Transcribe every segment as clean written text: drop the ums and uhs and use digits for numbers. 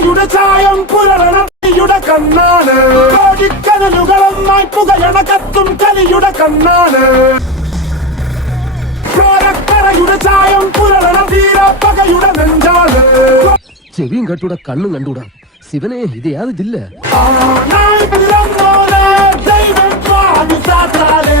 ചോരക്കരയുടെ ചായം പുലരണയുടെ കണ്ണാണ്. കോടിക്കനലുകളൊന്നായി പുകയണ കത്തും കലിയുടെ കണ്ണാണ്. ചോരക്കരയുടെ ചായം പുലരണ തീരപ്പകയുടെ നെഞ്ചാണ്. ചെവിയും കണ്ടൂടാ കണ്ണും കണ്ടൂടാ. ശിവനെ ഇത് യാതില്ല. ദൈവം സ്വാമി സാത്താലേ.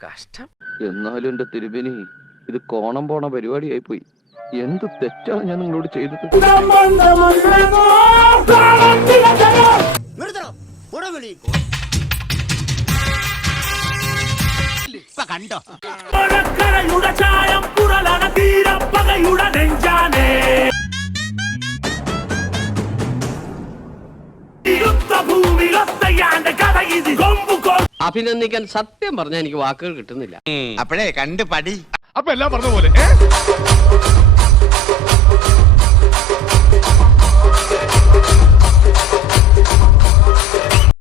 കഷ്ടം. എന്നാലും എന്റെ തിരുമേനി, ഇത് കോണം പോണ പരിപാടിയായി പോയി. എന്ത് തെറ്റാണ് ഞാൻ നിങ്ങളോട് ചെയ്തത്? കണ്ടോ ചായം പുറലണ തീരപ്പകയുടെ നെഞ്ചാനേ. അഭിനന്ദിക്കാൻ സത്യം പറഞ്ഞാൽ എനിക്ക് വാക്കുകൾ കിട്ടുന്നില്ല. അപ്പോഴേ കണ്ട് പടി. അപ്പൊ എല്ലാം പറഞ്ഞ പോലെ